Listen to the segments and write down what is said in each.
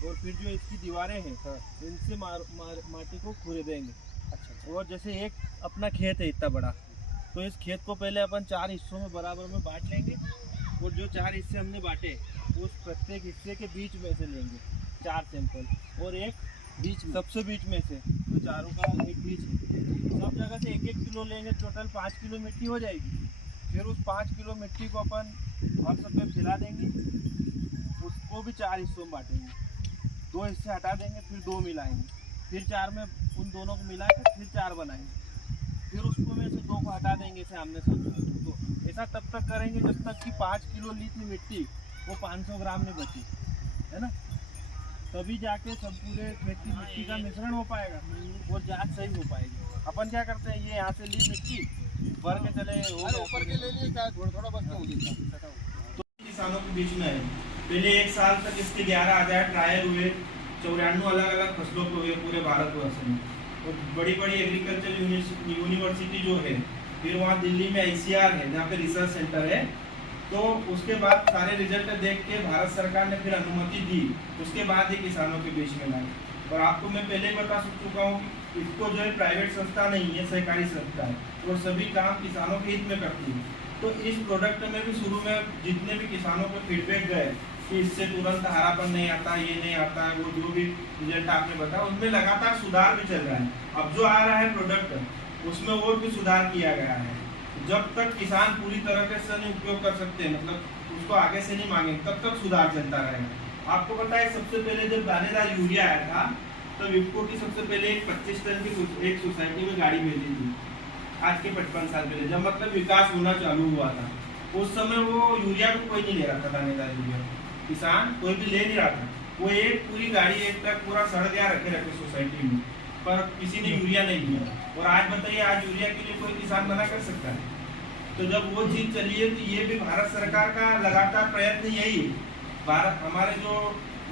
और फिर जो इसकी दीवारें हैं इनसे माटी को खुरेदेंगे। अच्छा। और जैसे एक अपना खेत है इतना बड़ा, तो इस खेत को पहले अपन 4 हिस्सों में बराबर में बांट लेंगे। और जो 4 हिस्से हमने बांटे उस प्रत्येक हिस्से के बीच में से लेंगे 4 सैंपल, और एक बीच सबसे बीच में से जो चारों का एक बीच है, सब जगह से 1-1 किलो लेंगे। टोटल 5 किलो मिट्टी हो जाएगी। फिर उस 5 किलो मिट्टी को अपन फर्श पे फैला देंगे। उसको भी 4 हिस्सों में बांटेंगे। 2 हिस्से हटा देंगे, फिर 2 मिलाएंगे, फिर 4 में उन दोनों को मिला कर फिर 4 बनाएंगे। फिर उसको में से 2 को हटा देंगे सामने सामने। तो ऐसा तब तक करेंगे जब तक कि 5 किलो ली थी मिट्टी वो 500 ग्राम में बची, है ना। तभी जाके सब पूरे खेत की मिट्टी का मिश्रण हो पाएगा और जांच सही हो पाएगी। अपन क्या करते हैं, ये यहाँ से ली मिट्टी भर के चले ऊपर के ले लिए, थोड़ा बस तो किसानों के बीच में है। पहले 1 साल तक इसके 11,000 ट्रायल हुए, 94 अलग अलग फसलों पे हुए पूरे भारतवर्ष में। तो बड़ी बड़ी एग्रीकल्चर यूनिवर्सिटी जो है, फिर वहाँ दिल्ली में ICR है जहाँ पे रिसर्च सेंटर है। तो उसके बाद सारे रिजल्ट देख के भारत सरकार ने फिर अनुमति दी, उसके बाद ही किसानों के बीच में लाई। और आपको मैं पहले ही बता चुका हूँ कि इसको जो है प्राइवेट संस्था नहीं है, सहकारी संस्था है और सभी काम किसानों के हित में करती है। तो इस प्रोडक्ट में भी शुरू में जितने भी किसानों को फीडबैक गए कि इससे तुरंत हरापन नहीं आता, ये नहीं आता है, वो जो भी रिजल्ट आपने बताया उनमें लगातार सुधार भी चल रहा है। अब जो आ रहा है प्रोडक्ट उसमें और भी सुधार किया गया है। जब तक किसान पूरी तरह से नहीं उपयोग कर सकते, मतलब उसको आगे से नहीं मांगे, तब तक सुधार चलता रहेगा। आपको पता है सबसे पहले जब दानेदार यूरिया आया था तो विप्को की सबसे पहले 25 टन की एक सोसाइटी में गाड़ी भेजी थी, आज के 55 साल पहले, जब मतलब विकास होना चालू हुआ था। उस समय वो यूरिया को कोई नहीं ले रहा था, दानेदार यूरिया किसान कोई भी ले नहीं रहा था। वो एक पूरी गाड़ी एक ट्रक पूरा सड़ गया रखे सोसाइटी में, पर किसी ने यूरिया नहीं दिया। और आज बताइए, आज यूरिया के लिए कोई किसान मना कर सकता है? तो जब वो चीज चली है तो ये भी भारत सरकार का लगातार प्रयत्न यही है। भारत हमारे जो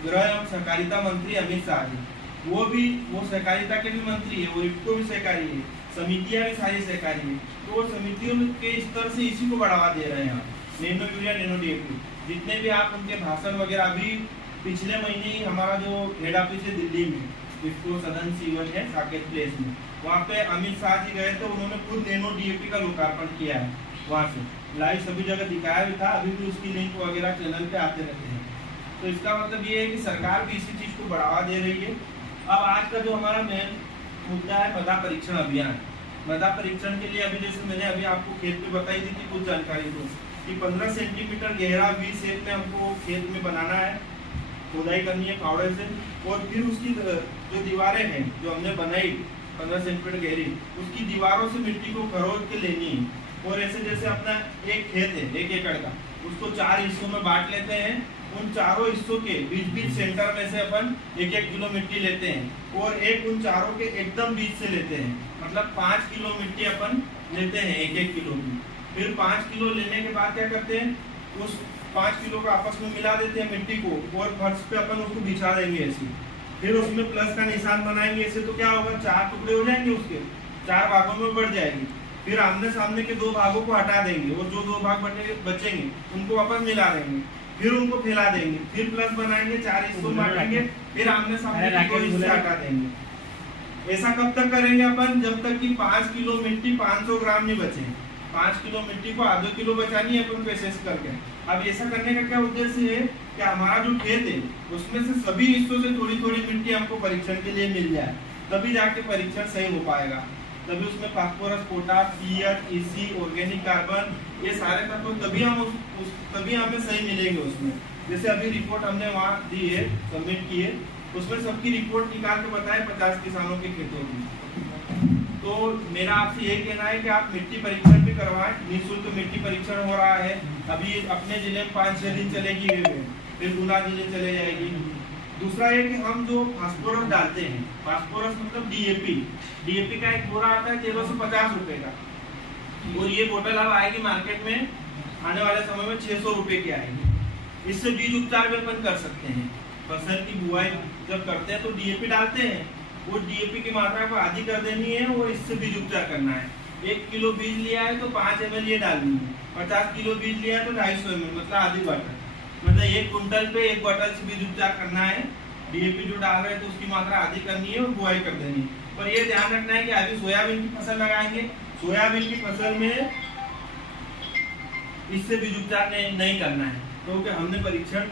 गृह एवं सहकारिता मंत्री अमित शाह जी, वो सहकारिता के भी मंत्री है, वो इफको भी सहकारी है, समितियां भी सारी सहकारी है। तो वो समितियों के स्तर से इसी को बढ़ावा दे रहे हैं। नैनो यूरिया, नैनो DAP, जितने भी आप उनके भाषण वगैरह, अभी पिछले महीने ही हमारा जो हेड ऑफिस है दिल्ली में, इफको सदन C1 है साकेत प्लेस में, वहाँ पे अमित शाह जी गए तो उन्होंने खुद नैनो DAP का लोकार्पण किया है। वहाँ से लाइव सभी जगह दिखाया भी था, अभी भी उसकी लिंक वगैरह चैनल पे आते रहते हैं। तो इसका मतलब ये है कि सरकार भी इसी चीज को बढ़ावा दे रही है। अब आज का जो हमारा मेन मुद्दा है मृदा परीक्षण अभियान। मृदा परीक्षण के लिए अभी जैसे मैंने अभी आपको खेत में बताई दी थी कुछ जानकारी दो कि 15 सेंटीमीटर गहरा V शेप में हमको खेत में बनाना है, खुदाई करनी है फावड़े से। और फिर उसकी जो दीवारें हैं जो हमने बनाई 15 सेंटीमीटर गहरी, उसकी दीवारों से मिट्टी को खरोद के लेनी है। और ऐसे जैसे अपना एक खेत है 1 एकड़ का, उसको 4 हिस्सों में बांट लेते हैं। उन चारों हिस्सों के बीच बीच सेंटर में से अपन 1-1 किलो मिट्टी लेते हैं और एक उन चारों के एकदम बीच से लेते हैं, मतलब 5 किलो मिट्टी अपन लेते हैं 1-1 किलो की। फिर 5 किलो लेने के बाद क्या करते हैं, उस 5 किलो को आपस में मिला देते हैं मिट्टी को, और फर्श पे अपन उसको बिछा देंगे ऐसे। फिर उसमें प्लस का निशान बनाएंगे ऐसे, तो क्या होगा, 4 टुकड़े हो जाएंगे, उसके 4 भागों में बढ़ जाएगी। फिर आमने सामने के 2 भागों को हटा देंगे और जो 2 भाग बचेंगे उनको वापस मिला देंगे, फिर उनको फैला देंगे, फिर प्लस बनाएंगे, 4 हिस्सों बांटेंगे, फिर आमने सामने के 2 हिस्से हटा देंगे। ऐसा कब तक करेंगे अपन, जब तक कि 5 किलो मिट्टी 500 ग्राम नहीं बचे। 5 किलो मिट्टी को आधे किलो बचानी है अपन को ऐसे करके। अब ऐसा करने का क्या उद्देश्य है कि हमारा जो खेत है उसमें से सभी हिस्सों से थोड़ी थोड़ी मिट्टी हमको परीक्षण के लिए मिल जाए, तभी जाके परीक्षण सही हो पाएगा। तभी उसमें phosphorus, potash, pH, EC, organic carbon, ये सारे तत्व तभी हम तभी हमें सही मिलेंगे उसमें। जैसे अभी रिपोर्ट हमने वहाँ दी है, सबमिट की है, उसमें सबकी रिपोर्ट निकाल के बताए 50 किसानों के खेतों की। तो मेरा आपसे यही कहना है कि आप मिट्टी परीक्षण भी करवाएं, निःशुल्क मिट्टी परीक्षण हो रहा है। अभी अपने जिले में 5-6 दिन चलेगी, फिर गुना जिले चले जाएगी। दूसरा ये कि हम जो फास्फोरस डालते हैं, फास्फोरस मतलब DAP का एक बोरा आता है 1350 रुपए का, और ये बोतल अब आएगी मार्केट में, आने वाले समय में 600 रुपए की आएगी। इससे बीज उपचार भी अपन कर सकते हैं। फसल की बुआई जब करते हैं तो DAP डालते हैं, वो DAP की मात्रा को आधी कर देनी है और इससे बीज उपचार करना है। 1 किलो बीज लिया है तो 5 ml ये डालनी है, 50 किलो बीज लिया है तो 250 ml, मतलब आधी बोतल, मतलब 1 कुंटल पे 1 बोतल से बीज उपचार करना है। डीएपी जो डाल रहे हैं तो उसकी मात्रा आधी करनी है और बुआई कर देनी है। पर ये ध्यान रखना है कि अभी सोयाबीन की फसल लगाएंगे, सोयाबीन की फसल में इससे बीज उपचार नहीं करना है, क्योंकि हमने परीक्षण,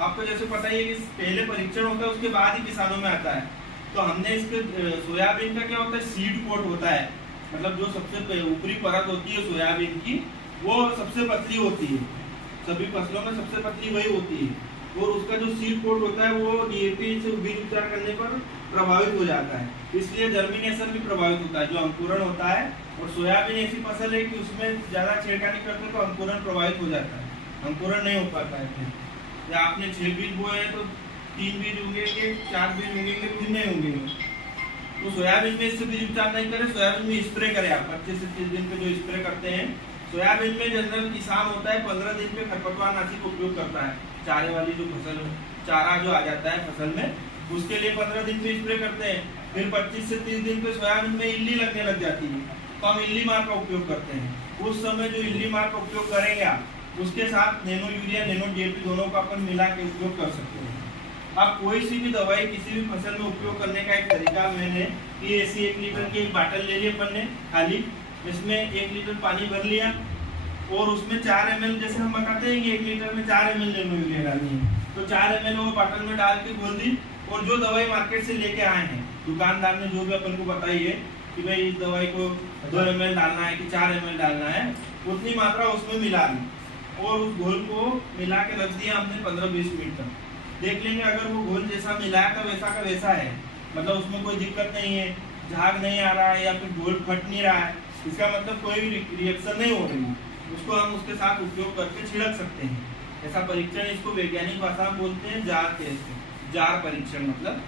आपको जैसे पता ही है कि पहले परीक्षण होता है उसके बाद ही किसानों में आता है। तो हमने इसके सोयाबीन का क्या होता है, सीड कोट होता है, मतलब जो सबसे ऊपरी परत होती है सोयाबीन की वो सबसे पतली होती है, सभी फसलों में सबसे पतली वही होती है, और उसका जो सीड कोट होता है वो डीएपी से बीज उपचार करने पर प्रभावित हो जाता है, इसलिए जर्मिनेशन भी प्रभावित होता है, जो अंकुरण होता है। और सोयाबीन ऐसी फसल है कि उसमें ज्यादा छेड़खानी करते तो अंकुरण प्रभावित हो जाता है, अंकुरण नहीं हो पाता है। फिर या आपने 6 बीज बोए हैं तो 3 बीज उगेंगे, 4 बीज उगेंगे, फिर नहीं उगेंगे। तो सोयाबीन में इससे बीज उपचार नहीं करें, सोयाबीन में स्प्रे करें आप 25 से 30 दिन पे जो स्प्रे करते हैं। सोयाबीन में जनरल किसान होता है 15 दिन पे खरपतवार नाशी का उपयोग करता है, चारे वाली जो फसल, चारा जो आ जाता है फसल में, उसके लिए 15 दिन पे स्प्रे करते हैं। फिर 25 से 30 दिन पे सोयाबीन में इल्ली लगने लग जाती है, तो हम इल्ली मार का उपयोग करते हैं। उस समय जो इल्ली मार का उपयोग करेंगे आप, उसके साथ नैनो यूरिया, नैनो डीएपी दोनों का अपन मिला के उपयोग कर सकते हैं। आप कोई सी भी दवाई किसी भी फसल में उपयोग करने का एक तरीका मैंने कि ऐसी 1 लीटर की एक बाटल ले ली अपन ने खाली, इसमें 1 लीटर पानी भर लिया और उसमें 4 ml, जैसे हम बताते हैं कि 1 लीटर में 4 ml नैनो यूरिया डालनी है, तो 4 ml वो बाटल में डाल के घोल दी। और जो दवाई मार्केट से लेके आए हैं, दुकानदार ने जो भी अपन को बताई है कि भाई इस दवाई को 2 ml डालना है कि 4 ml डालना है, उतनी मात्रा उसमें मिला दी और उस घोल को मिला के रख दिया हमने 15-20 मिनट तक। देख लेंगे अगर वो घोल जैसा मिलाया था वैसा का वैसा है, मतलब उसमें कोई दिक्कत नहीं है, झाग नहीं आ रहा है या फिर घोल फट नहीं रहा है, इसका मतलब कोई रिएक्शन नहीं हो रही है, उसको हम उसके साथ उपयोग करके छिड़क सकते हैं। ऐसा परीक्षण, इसको वैज्ञानिक भाषा में बोलते हैं जार टेस्ट, जार परीक्षण मतलब।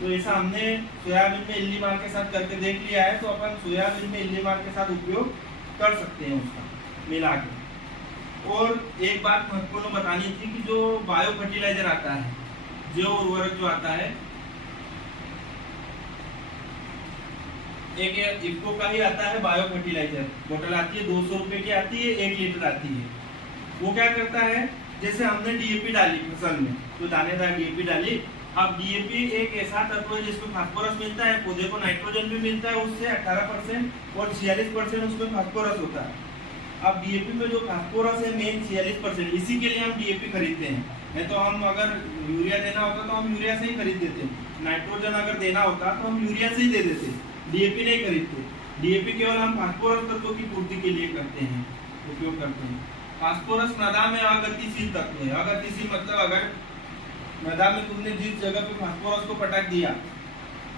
तो ऐसा हमने सोयाबीन में इल्ली मार के साथ करके देख लिया है, तो अपन सोयाबीन में इल्ली मार के साथ उपयोग कर सकते हैं उसका मिला के। और एक बात महत्वपूर्ण बतानी थी कि जो बायो फर्टिलाइजर आता है, जो उर्वरक जो आता है, एक इफ्को का ही आता है बायो फर्टिलाइजर, बोतल आती है 200 रुपए की आती है, 1 लीटर आती है। वो क्या करता है, जैसे हमने डीएपी डाली फसल में, तो दानेदार डीएपी डाली, अब डीएपी एक ऐसा तत्व है जिसमें फास्फोरस मिलता है, पौधे को नाइट्रोजन भी मिलता है उससे 18% और 46% उसमें फास्फोरस होता है। अब डीएपी में जो फास्फोरस है मेन 46%, इसी के लिए हम डीएपी खरीदते हैं, नहीं तो हम अगर यूरिया देना होता तो हम यूरिया से ही खरीद देते, नाइट्रोजन अगर देना होता तो हम यूरिया से ही दे देते, डीएपी नहीं खरीदते। डीएपी केवल हम फास्फोरस तत्वों की पूर्ति के लिए करते हैं, उपयोग करते हैं। फास्फोरस मृदा में अगतिशील तत्व है, अगतिशील मतलब अगर मृदा में तुमने जिस जगह पे फास्फोरस को पटक दिया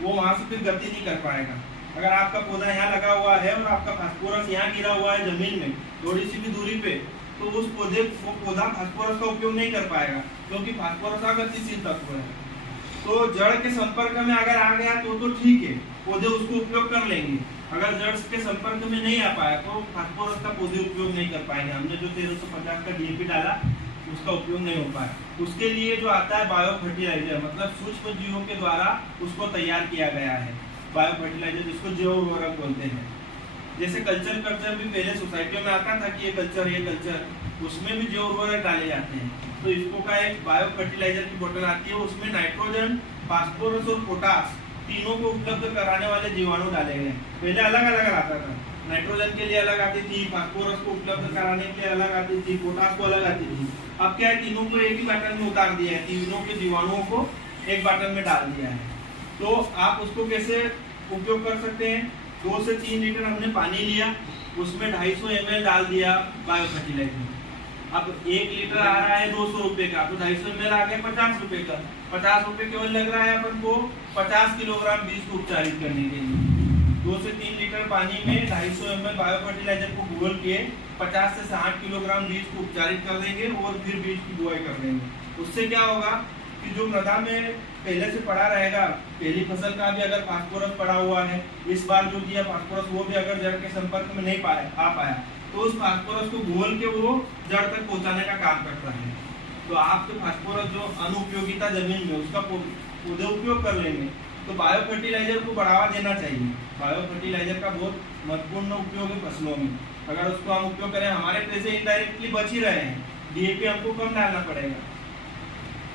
वो वहां से फिर गति नहीं कर पाएगा। अगर आपका पौधा यहाँ लगा हुआ है और आपका फास्फोरस यहाँ गिरा हुआ है जमीन में थोड़ी सी भी दूरी पे, तो उस पौधे वो पौधा फास्फोरस का उपयोग नहीं कर पाएगा, क्योंकि फास्फोरस अगतिशील तत्व है। तो जड़ के संपर्क में अगर आ गया तो ठीक है, पौधे उसको उपयोग कर लेंगे। अगर जड़ के संपर्क में नहीं आ पाया तो फास्फोरस का पौधे उपयोग नहीं कर पाएंगे। हमने जो 1350 का डीएपी डाला उसका उपयोग नहीं हो पाया। उसके लिए जो आता है बायो फर्टिलाइजर, मतलब सूक्ष्म जीवों के द्वारा उसको तैयार किया गया है बायो फर्टिलाइजर, जिसको जैव उर्वरक बोलते हैं। जैसे कल्चर भी पहले सोसाइटियों में आता था कि ये कल्चर, उसमें भी जैव उर्वरक डाले जाते हैं। तो इसको का एक बायो फर्टिलाइजर की बोतल आती है, उसमें नाइट्रोजन, फास्फोरस और पोटास तीनों को उपलब्ध कराने वाले जीवाणु डाले गए। पहले अलग अलग आता था, नाइट्रोजन के लिए अलग आती थी, फास्फोरस को उपलब्ध कराने के लिए अलग आती थी, पोटास को अलग आती थी। अब क्या है, तीनों को एक ही बाटल में उतार दिया है, तीनों के जीवाणुओं को एक बाटल में डाल दिया है। तो आप उसको कैसे उपयोग कर सकते हैं, 2 से 3 लीटर हमने पानी लिया, उसमें 250 ml डाल दिया बायो फर्टिलाइजर। अब 1 लीटर आ रहा है 200 रुपए का, तो 250 ml आ गया 50 रुपए का। 50 रुपए केवल लग रहा है अपन को 50 किलोग्राम बीज को उपचारित करने के लिए। 2 से 3 लीटर पानी में 250 ml बायो फर्टिलाइजर को घोल के 50 से 60 किलोग्राम बीज को उपचारित कर देंगे और फिर बीज की बुआई कर देंगे। उससे क्या होगा कि जो मृदा में पहले से पड़ा रहेगा, पहली फसल का भी अगर फास्फोरस पड़ा हुआ है, इस बार जो दिया फास्फोरस वो भी अगर जड़ के संपर्क में नहीं आ पाया, तो उस फास्फोरस को घोल के वो जड़ तक पहुंचाने का काम करता है। तो आपके फास्फोरस जो अनुपयोगिता जमीन में उसका पौधे उपयोग कर लेंगे। तो बायो फर्टिलाइजर को बढ़ावा देना चाहिए। बायो फर्टिलाइजर का बहुत महत्वपूर्ण उपयोग है फसलों में, अगर उसको हम उपयोग करें, हमारे पैसे इनडायरेक्टली बच ही रहे हैं, डीएपी हमको कम डालना पड़ेगा।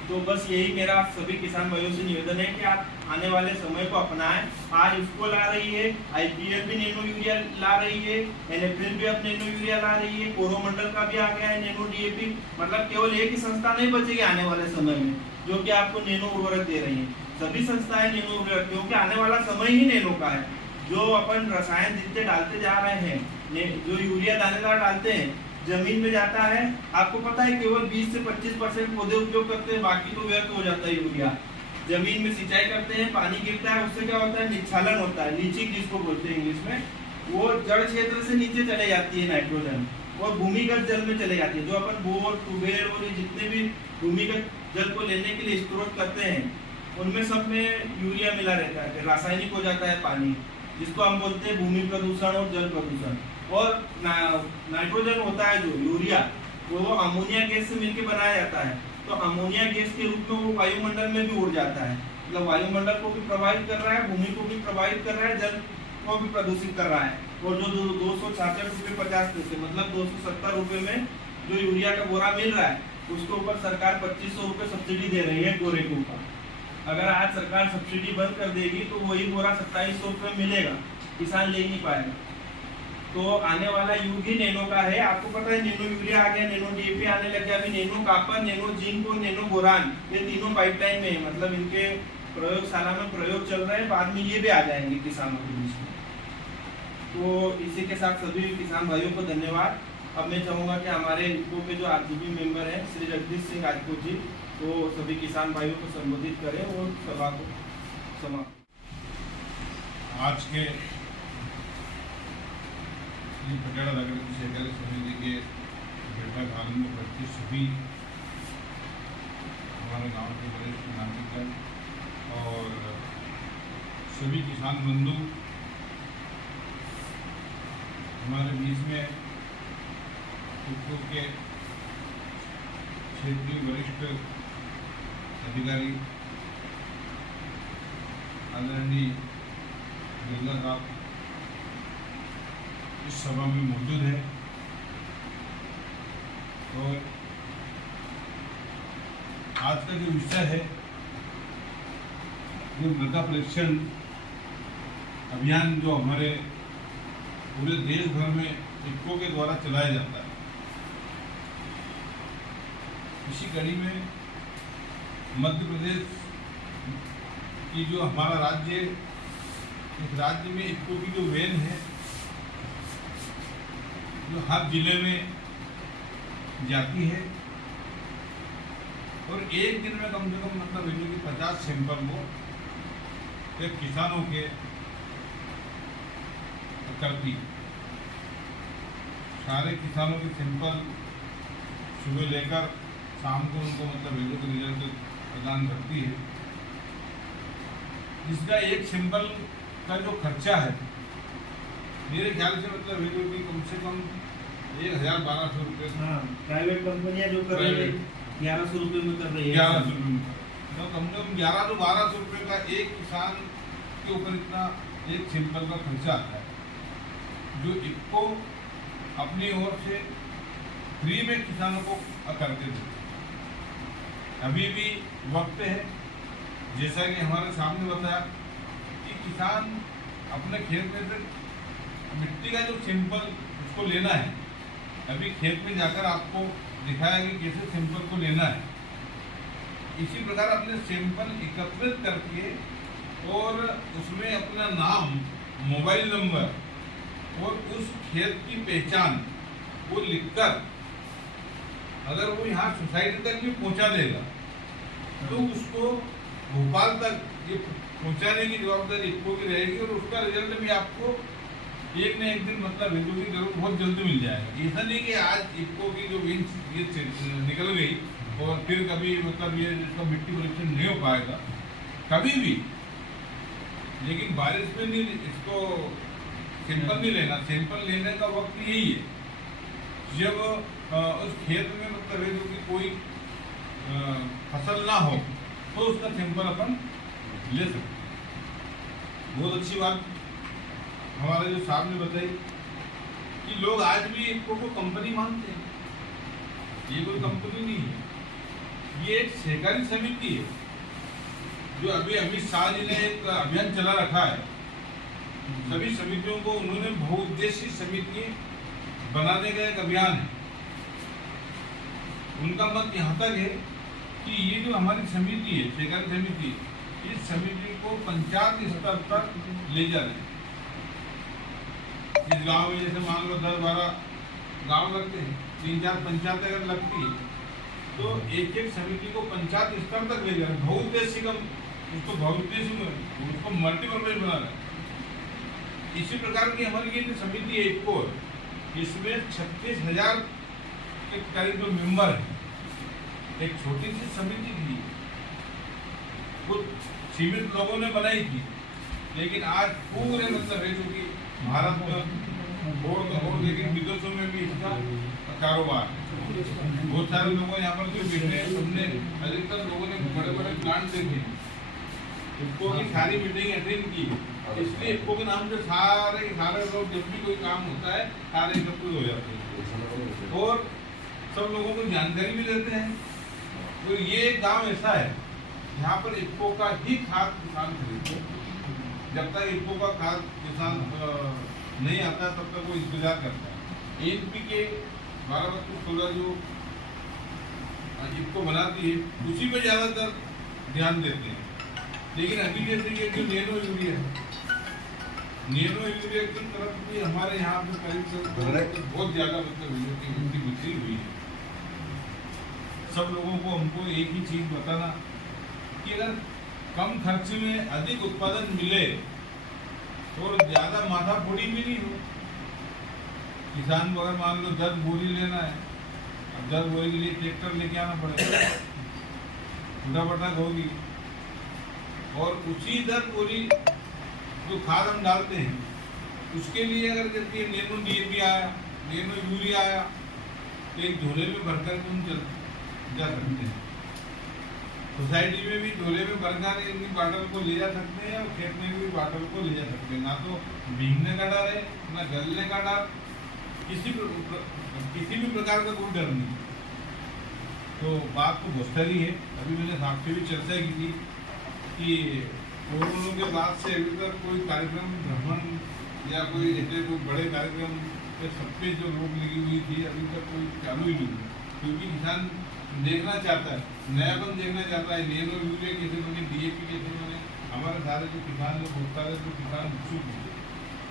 तो बस यही मेरा सभी किसान भाइयों से निवेदन है कि आप आने वाले समय को अपनाएं। आज इसको ला रही है, IPL भी नैनो यूरिया ला रही है, NFL भी अब नैनो यूरिया ला रही है, कोरोमंडल का भी आ गया है नैनो DAP। मतलब केवल एक ही संस्था नहीं बचेगी आने वाले समय में जो कि आपको नैनो उर्वरक दे रही है, सभी संस्थाएं नैनो उर्वरक, क्योंकि आने वाला समय ही नैनो का है। जो अपन रसायन जितने डालते जा रहे हैं, जो यूरिया दानेदार डालते हैं, जमीन में जाता है, आपको पता है केवल 20 से 25% पौधे उपयोग करते हैं, बाकी तो व्यर्थ हो जाता है यूरिया। जमीन में सिंचाई करते हैं, पानी गिरता है, उससे क्या होता है, निच्छालन होता है, लीचिंग जिसको बोलते हैं इंग्लिश में, वो जड़ क्षेत्र से नीचे चले जाती है नाइट्रोजन और भूमिगत जल में चले जाती है। जो अपन बोर, ट्यूबवेल और ये जितने भी भूमिगत जल को लेने के लिए स्रोत करते हैं, उनमें सब में यूरिया मिला रहता है, फिर रासायनिक हो जाता है पानी, जिसको हम बोलते हैं भूमि प्रदूषण और जल प्रदूषण। और नाइट्रोजन होता है जो यूरिया, वो अमोनिया गैस से मिलकर बनाया जाता है, तो अमोनिया गैस के रूप में वो वायुमंडल में भी उड़ जाता है। मतलब वायुमंडल को भी प्रभावित कर रहा है, भूमि को भी प्रभावित कर रहा है, जल को भी प्रदूषित कर रहा है। और जो 266.50 रुपये मतलब 270 रुपये में जो यूरिया का बोरा मिल रहा है, उसके ऊपर सरकार 2500 रुपये सब्सिडी दे रही है बोरे के ऊपर। अगर आज सरकार सब्सिडी बंद कर देगी तो वही बोरा 2700 रुपये मिलेगा, किसान ले नहीं पाएगा। तो आने वाला युग ही नैनो का है। आपको पता है नैनो यूरिया आ गया, नैनो DAP आने लग गया, अभी नैनो कॉपर, नैनो जिंक और नैनो बोरान, ये तीनों पाइपलाइन में है, मतलब इनके प्रयोगशाला में प्रयोग चल रहे हैं, बाद में ये भी आ जाएंगे किसानों के बीच में। तो इसी के साथ सभी किसान भाइयों को धन्यवाद। अब मैं चाहूँगा कि हमारे इफको के जो RGB मेंबर हैं श्री जगदीश सिंह राजपूत जी, तो सभी किसान भाइयों को संबोधित करें और सभा को समाप्त। आज के पटियाला नगर की सहकारी समिति के बैठक हाल में उपस्थित सभी हमारे गांव के वरिष्ठ नागरिकगण और सभी किसान बंधु, हमारे बीच में इफको के क्षेत्रीय वरिष्ठ अधिकारी आदरणीय दुर्गा साहब इस सभा में मौजूद है। और आज का जो विषय है वो मृदा परीक्षण अभियान जो हमारे पूरे देश भर में इफको के द्वारा चलाया जाता है। इसी कड़ी में मध्य प्रदेश की जो हमारा राज्य, इस राज्य में इफको की जो वैन है जो हर जिले में जाती है और एक दिन में कम से कम मतलब इनमें की 50 सैंपल वो एक किसानों के करती है। सारे किसानों के सैंपल सुबह लेकर शाम को उनको मतलब वीडियो के रिजल्ट प्रदान करती है। जिसका एक सैंपल का जो खर्चा है मेरे ख्याल से मतलब वीडियो की कम से कम 1000-1200 रुपये। हाँ, प्राइवेट कंपनियां जो कर रही है 1100 रुपये में कर रही है। 1100 रुपये में तो कम से कम 1100-1200 रुपये का एक किसान के ऊपर इतना एक सैंपल का खर्चा आता है जो इफको अपनी ओर से फ्री में किसानों को करते थे। अभी भी वक्त है, जैसा कि हमारे सामने बताया कि किसान अपने खेत में से मिट्टी का जो सैंपल उसको लेना है, अभी खेत में जाकर आपको दिखाया कि कैसे सैंपल को लेना है। इसी प्रकार अपने सैंपल एकत्रित करके और उसमें अपना नाम, मोबाइल नंबर और उस खेत की पहचान वो लिखकर अगर वो यहाँ सोसाइटी तक भी पहुँचा देगा तो उसको भोपाल तक ये पहुँचाने की जवाबदारी इफको की रहेगी और उसका रिजल्ट भी आपको एक न एक दिन मतलब इफको की जरूरत बहुत जल्दी मिल जाएगा। ऐसा नहीं कि आज इफको की जो विंस ये निकल गई और फिर कभी मतलब ये इसका मिट्टी परीक्षण नहीं हो पाएगा कभी भी। लेकिन बारिश में नहीं इसको सैंपल नहीं लेना, सैंपल लेने का वक्त यही है जब उस खेत में मतलब रेत की कोई फसल ना हो तो उसका सैंपल अपन ले सकते। बहुत अच्छी बात हमारे जो साहब ने बताई कि लोग आज भी इफको को कंपनी मानते हैं। ये कोई कंपनी नहीं है, ये एक सहकारी समिति है जो अभी अमित शाह जी ने एक अभियान चला रखा है। सभी समितियों को उन्होंने बहुउद्देशीय समिति बनाने का एक अभियान है। उनका मत यहाँ तक है कि ये जो हमारी समिति है, सहकारी समिति, इस समिति को पंचायत स्तर तक ले जा रहे हैं। इस गांव में जैसे मान लो 10-12 गांव लगते हैं, 3-4 पंचायत अगर लगती है तो एक एक समिति को पंचायत स्तर तक ले जा रहे हैं। बहुउद्देशीय का उसको बहुउद्देशीय उसको मल्टीपर्पज बना रहे हैं। इसी प्रकार की हमारी ये जो समिति है इक्को, इसमें 36,000 के करीब जो मेंबर है। एक छोटी सी समिति थी, कुछ सीमित लोगों ने बनाई थी, लेकिन आज पूरे मतलब है क्योंकि भारत में और लेकिन विदेशों में भी इसका कारोबार बहुत सारे लोगों यहाँ पर जो बैठे हैं, सबने अधिकतर लोगों ने बड़े बड़े प्लांट देखे, इक्को की सारी मीटिंग अटेंड की। इसलिए इक्को के नाम से सारे लोग जब भी कोई काम होता है सारे एकत्रित हो जाते हैं और सब लोगों को जानकारी भी देते हैं। तो ये एक गांव ऐसा है यहाँ पर इक्को का ही खाद किसान खरीदते। जब तक इक्को का खाद किसान नहीं आता तब तक वो इंतजार करता है। एनपीके 12-16 जो इक्को बनाती है उसी पे ज्यादातर ध्यान देते हैं। लेकिन अभी जैसे ये जो नैनो यूरिया की तरफ भी हमारे यहाँ पे करीब बहुत ज्यादा मतलब बिक्री हुई है। सब लोगों को हमको एक ही चीज बताना कि अगर कम खर्च में अधिक उत्पादन मिले और ज्यादा माथाफोड़ी भी नहीं हो। किसान को अगर मान लो 10 बोरी लेना है, अब 10 बोरी के लिए ट्रैक्टर लेके आना पड़ेगा, फटाफट होगी। और उसी 10 बोरी जो खाद हम डालते हैं उसके लिए अगर जैसे नैनो डीएपी आया, नैनो यूरिया आया, तो एक झोले में भरकर तुम जा सकते हैं। सोसाइटी में भी झोले में भरकर इनकी बाटल को ले जा सकते हैं और खेत में भी बाटल को ले जा सकते हैं। ना तो भीगने का डर है, ना गलने का डर, किसी भी प्रकार का कोई डर नहीं। तो बात तो बहुत सारी है। अभी मैंने साहब से भी चर्चा की थी कि कोरोना के बाद से अभी तक कोई कार्यक्रम भ्रमण या कोई ऐसे कोई बड़े कार्यक्रम पे सब पे जो रोक लगी हुई थी अभी तक कोई चालू ही नहीं हुई, क्योंकि किसान देखना चाहता है, नयापन देखना चाहता है। नैनो यूरिया कैसे बने, डीएपी कैसे बने, हमारे सारे जो किसान लोग बहुत सारे जो किसान उत्सुक हैं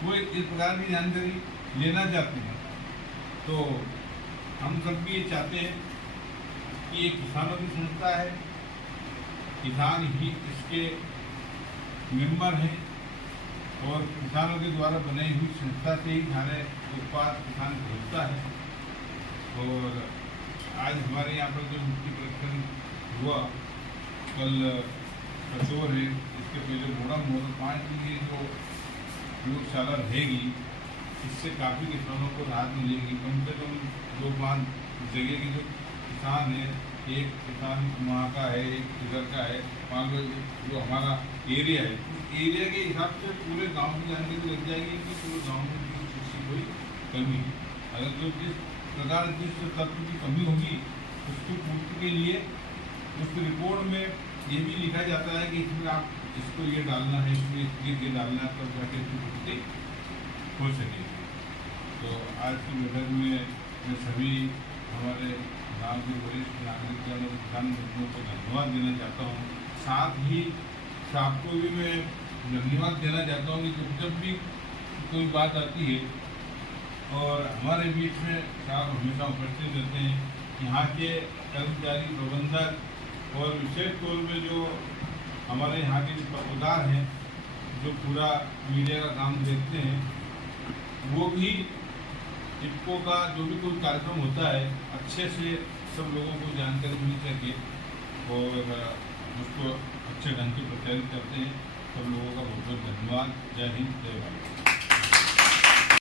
वो इस प्रकार की जानकारी लेना चाहते हैं। तो हम सब भी ये चाहते हैं कि ये किसानों की संस्था है, किसान ही इसके मेंबर हैं और किसानों के द्वारा बनाई हुई संस्था से ही सारे उत्पाद किसान खरीदता है। और आज हमारे यहाँ पर जो मिट्टी परीक्षण हुआ, कल कचोर है, इसके पहले मोड़ा मोड़ 5 दिन की जो प्रयोगशाला रहेगी, इससे काफ़ी किसानों को राहत मिलेगी। कम से कम 2-5 जगह के जो किसान है, एक किसान वहाँ का है, एक इधर का है, मान लो जो हमारा एरिया है, उस एरिया के हिसाब से पूरे गांव की जानकारी लग जाएगी कि पूरे गांव में किसी कोई कमी है। अगर जो जिस प्रकार जिस तत्व की कमी होगी उसकी पूर्ति के लिए उस रिपोर्ट में ये भी लिखा जाता है कि इसमें आप इसको ये डालना है, इसमें ये डालना है, तब जाके इसकी पूर्ति हो सकेगी। तो आज की बैठक में मैं सभी हमारे गांव के वरिष्ठ नागरिक और किसान मित्रों को धन्यवाद देना चाहता हूँ। साथ ही आपको भी मैं धन्यवाद देना चाहता हूँ कि जब भी कोई बात आती है और हमारे बीच में साहब हमेशा उपस्थित रहते हैं। यहाँ के कर्मचारी, प्रबंधक और विशेष तौर पे जो हमारे यहाँ के पत्रकार हैं जो पूरा मीडिया का काम देखते हैं, वो भी इक्को का जो भी कोई कार्यक्रम होता है अच्छे से सब लोगों को जानकारी मिल सके और उसको अच्छे ढंग से प्रचारित करते हैं। सब लोगों का बहुत बहुत धन्यवाद। जय हिंद, जय भारत।